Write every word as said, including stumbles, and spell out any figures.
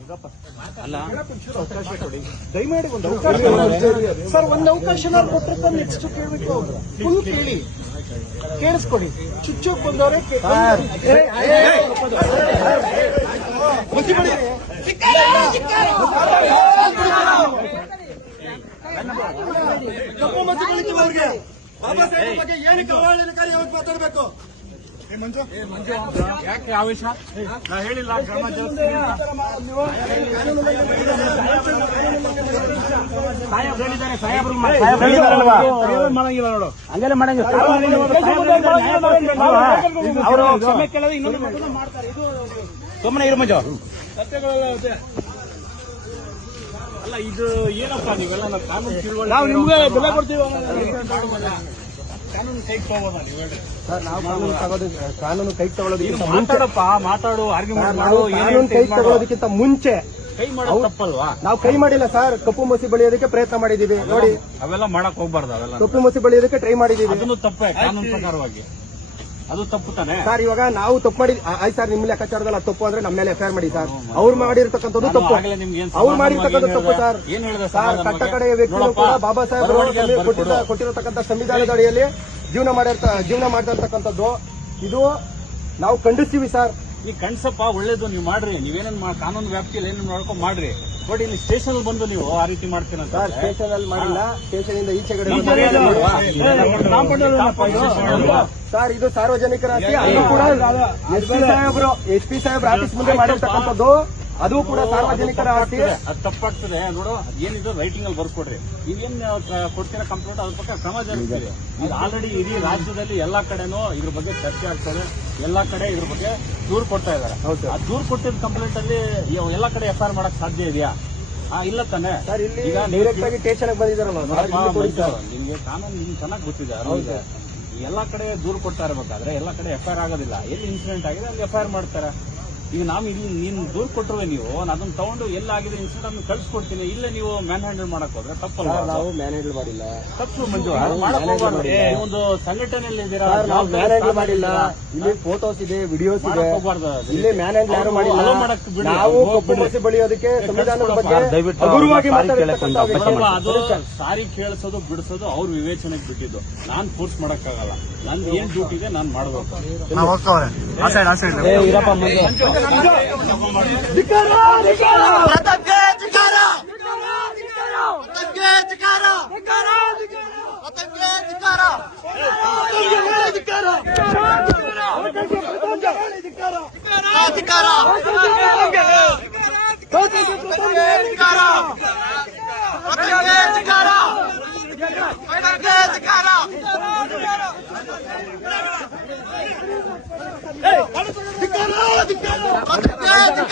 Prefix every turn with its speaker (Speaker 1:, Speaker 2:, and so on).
Speaker 1: ಅಲ್ಲ
Speaker 2: ಅವಕಾಶ ಕೊಡಿ ದಯಮಾಡಿ ಒಂದು ಅವಕಾಶ ಸರ್, ಒಂದು ಅವಕಾಶ ಕೊಟ್ಟರೆ ನೆಕ್ಸ್ಟ್ ಕೇಳಬೇಕು. ಫುಲ್ ಕೇಳಿ ಕೇಳಿಸ್ಕೊಡಿ. ಚುಚ್ಚೋಕ್ ಬಂದವರೇ ಕಪ್ಪು ಮಸಿ ಬಳಿತವ್ರಿಗೆ ಬಾಬಾ ಸಾಹೇಬ್ ಬಗ್ಗೆ ಏನಕ್ಕೆ ಅವಹೇಳನಕಾರಿ ಯಾವತ್ತು ಮಾತಾಡಬೇಕು?
Speaker 1: ಯಾಕೆ ಆವೇಶ? ನಾ ಹೇಳಿಲ್ಲ ಕ್ರಮ ಮಾಡಂಗಿಲ್ಲ ನೋಡು, ಹಂಗೆಲ್ಲ ಮಾಡಂಗಿಲ್ಲ. ಅವರು ಕ್ಷಮೆ ಕೇಳೋದು ಇನ್ನೊಂದು ಮಾಡ್ತಾರೆ. ಇದು ಸುಮ್ಮನೆ ಇರು ಮಂಜು. ಅಲ್ಲ ಇದು ಏನಪ್ಪ ನೀವೆಲ್ಲ ಕಾನೂನು ತಿಳುವಳಿ ನಾವು ನಿಮ್ಗೆ ಬೆಲೆ ಕೊಡ್ತೀವಿ. ಕಾನೂನು ಕೈ ತಗೋಬೋದಾ ನೀವು ಹೇಳಿ
Speaker 2: ಸರ್? ನಾವು ಕಾನೂನು ತಗೋದು ಕಾನೂನು ಕೈ ತಗೊಳ್ಳೋದಕ್ಕಿಂತ
Speaker 1: ಮಾತಾಡಪ್ಪ ಮಾತಾಡು ಆರ್ಗ್ಯುಮೆಂಟ್ ಮಾಡು.
Speaker 2: ಕಾನೂನು ಕೈ ತಗೊಳ್ಳೋದಕ್ಕಿಂತ ಮುಂಚೆ
Speaker 1: ಕೈ ಮಾಡೋದು ತಪ್ಪಲ್ವಾ?
Speaker 2: ನಾವು ಕೈ ಮಾಡಿಲ್ಲ ಸರ್. ಕಪ್ಪು ಮಸಿ ಬಳಿಯೋದಕ್ಕೆ ಪ್ರಯತ್ನ ಮಾಡಿದೀವಿ ನೋಡಿ.
Speaker 1: ಅವೆಲ್ಲ ಮಾಡಕ್ ಹೋಗ್ಬಾರ್ದು. ಅವೆಲ್ಲ
Speaker 2: ಕಪ್ಪು ಮಸಿ ಬಳಿಯೋದಕ್ಕೆ ಟ್ರೈ ಮಾಡಿದೀವಿ.
Speaker 1: ಅದನ್ನು ತಪ್ಪೇ ಕಾನೂನು ಪ್ರಕಾರವಾಗಿ. ಅದು ತಪ್ಪು ತಾನೆ ಸರ್.
Speaker 2: ಇವಾಗ ನಾವು ತಪ್ಪು ಮಾಡಿ ಆಯ್ತು ಸರ್, ನಿಮ್ಮ ಲೆಕ್ಕಾಚಾರದಲ್ಲಿ ಅದು ತಪ್ಪು ಅಂದ್ರೆ ನಮ್ಮ ಮೇಲೆ ಎಫ್ಐಆರ್ ಮಾಡಿ ಸರ್. ಅವ್ರು ಮಾಡಿರ್ತಕ್ಕಂಥದ್ದು ತಪ್ಪು, ಅವ್ರು ಮಾಡಿರ್ತಕ್ಕಂಥ ತಪ್ಪು ಸರ್. ಸರ್ ಕಟ್ಟ ಕಡೆಯ ವ್ಯಕ್ತಿಗಳು ಕೂಡ ಬಾಬಾ ಸಾಹೇಬ್ ಕೊಟ್ಟಿರತಕ್ಕಂಥ ಸಂವಿಧಾನದ ಅಡಿಯಲ್ಲಿ ಜೀವನ ಮಾಡಿರ್ತ ಜೀವನ ಮಾಡಿರ್ತಕ್ಕಂಥದ್ದು ಇದು ನಾವು ಖಂಡಿಸ್ತೀವಿ ಸರ್.
Speaker 1: ಈ ಕಣ್ಸಪ್ಪ ಒಳ್ಳೇದು, ನೀವು ಮಾಡ್ರಿ. ನೀವೇನೇನ್ ಕಾನೂನು ವ್ಯಾಪ್ತಿಯಲ್ಲಿ ಏನೇನು ನೋಡ್ಕೊಂಡು ಮಾಡ್ರಿ. ಬಟ್ ಇಲ್ಲಿ ಸ್ಟೇಷನ್ ಬಂದು ನೀವು ಆ ರೀತಿ ಮಾಡ್ತೀರ ಸರ್.
Speaker 2: ಸ್ಟೇಷನ್ ಅಲ್ಲಿ ಮಾಡಿಲ್ಲ, ಸ್ಟೇಷನ್ ಇಂದ ಈಚೆ ಕಡೆ ಸರ್. ಇದು ಸಾರ್ವಜನಿಕರ ಆಸ್ತಿ. ಅದು ಕೂಡ ಎಸ್ ಪಿ ಸಾಹೇಬ್ರು ಎಸ್ ಪಿ ಸಾಹೇಬ್ರ ಆಫೀಸ್ ಮುಂದೆ ಮಾಡಿರ್ತಕ್ಕಂಥದ್ದು. ಅದು ಕೂಡ ಸಾರ್ವಜನಿಕರ ಆಸ್ತಿ.
Speaker 1: ಅದು ತಪ್ಪಾಗ್ತದೆ ನೋಡು. ಏನಿದು ರೈಟಿಂಗ್ ಅಲ್ಲಿ ಬರ್ಕೊಡ್ರಿ. ನೀವೇನ್ ಕೊಡ್ತೀರ ಕಂಪ್ಲೇಂಟ್ ಅದ್ರ ಪಕ್ಕ ಕ್ರಮ ಜರುಗಿಸ್ತೀರಿ. ಇದು ಆಲ್ರೆಡಿ ಇಡೀ ರಾಜ್ಯದಲ್ಲಿ ಎಲ್ಲಾ ಕಡೆನೂ ಇದ್ರ ಬಗ್ಗೆ ಚರ್ಚೆ ಆಗ್ತದೆ. ಎಲ್ಲಾ ಕಡೆ ಇದ್ರ ಬಗ್ಗೆ ದೂರು ಕೊಡ್ತಾ ಇದಾರೆ. ಆ ದೂರು ಕೊಟ್ಟಿದ್ದ ಕಂಪ್ಲೇಂಟ್ ಅಲ್ಲಿ ಎಲ್ಲಾ ಕಡೆ ಎಫ್ಐಆರ್ ಮಾಡಕ್ ಸಾಧ್ಯ ಇದೆಯಾ? ಇಲ್ಲ ತಾನೆ
Speaker 2: ಸರ್. ಇಲ್ಲಿ ಡೈರೆಕ್ಟ್ ಆಗಿ ಸ್ಟೇಷನ್ ಬಂದಿದ್ದಾರಲ್ಲ
Speaker 1: ನಿಮ್ಗೆ ಕಾನೂನು ನಿಮ್ಗೆ ಚೆನ್ನಾಗಿ ಗೊತ್ತಿದೆ. ಎಲ್ಲಾ ಕಡೆ ದೂರು ಕೊಡ್ತಾ ಇರಬೇಕಾದ್ರೆ ಎಲ್ಲಾ ಕಡೆ ಎಫ್ಐಆರ್ ಆಗೋದಿಲ್ಲ. ಎಲ್ಲಿ ಇನ್ಸಿಡೆಂಟ್ ಆಗಿದೆ ಅಲ್ಲಿ ಎಫ್ಐಆರ್ ಮಾಡ್ತಾರೆ. ಈಗ ನಾವು ಇಲ್ಲಿ ನೀನು ದೂರು ಕೊಟ್ಟರುವೆ ನೀವು ಅದನ್ನ ತಗೊಂಡು ಎಲ್ಲಾಗಿದೆ ಇನ್ಸಿಡೆಂಟ್ ಅನ್ನು ಕಳ್ಸಿಕೊಡ್ತೀನಿ. ಇಲ್ಲೇ ನೀವು ಮ್ಯಾನ್ ಹ್ಯಾಂಡಲ್ ಮಾಡಕ್ ಹೋದ್ರೆ ತಪ್ಪಲ್ಲ.
Speaker 2: ನಾವು ಮ್ಯಾನ್ ಹ್ಯಾಂಡಲ್ ಮಾಡಿಲ್ಲ.
Speaker 1: ತಪ್ಪು ಮಂಜು. ಒಂದು ಸಂಘಟನೆಯಲ್ಲಿ ಇದ್ದೀರಾ,
Speaker 2: ನಾವು ಮ್ಯಾನ್ ಹ್ಯಾಂಡಲ್ ಮಾಡಿಲ್ಲ. ಇಲ್ಲಿ ಫೋಟೋಸ್ ಇದೆ, ವಿಡಿಯೋಸ್ ಇದೆ. ಇಲ್ಲಿ ಮ್ಯಾನ್ ಹ್ಯಾಂಡಲ್ ಯಾರು ಮಾಡಿಲ್ಲ. ನಾವು ಕಪ್ಪು ಮಸಿ ಬಳಿಯೋದಕ್ಕೆ ಸಂವಿಧಾನದ ಬಗ್ಗೆ ಹಗುರವಾಗಿ
Speaker 1: ಅದು ಸಾರಿ ಕೇಳಿಸೋದು ಬಿಡಿಸೋದು ಅವ್ರ ವಿವೇಚನೆಗೆ ಬಿಟ್ಟಿದ್ದು. ನಾನ್ ಫೋರ್ಸ್ ಮಾಡಕ್ಕಾಗಲ್ಲ. ನಂದು ಏನ್ ಡ್ಯೂಟಿ ಇದೆ ನಾನ್ ಮಾಡ್ಬೇಕು.
Speaker 3: ಧಿಕ್ಕಾರ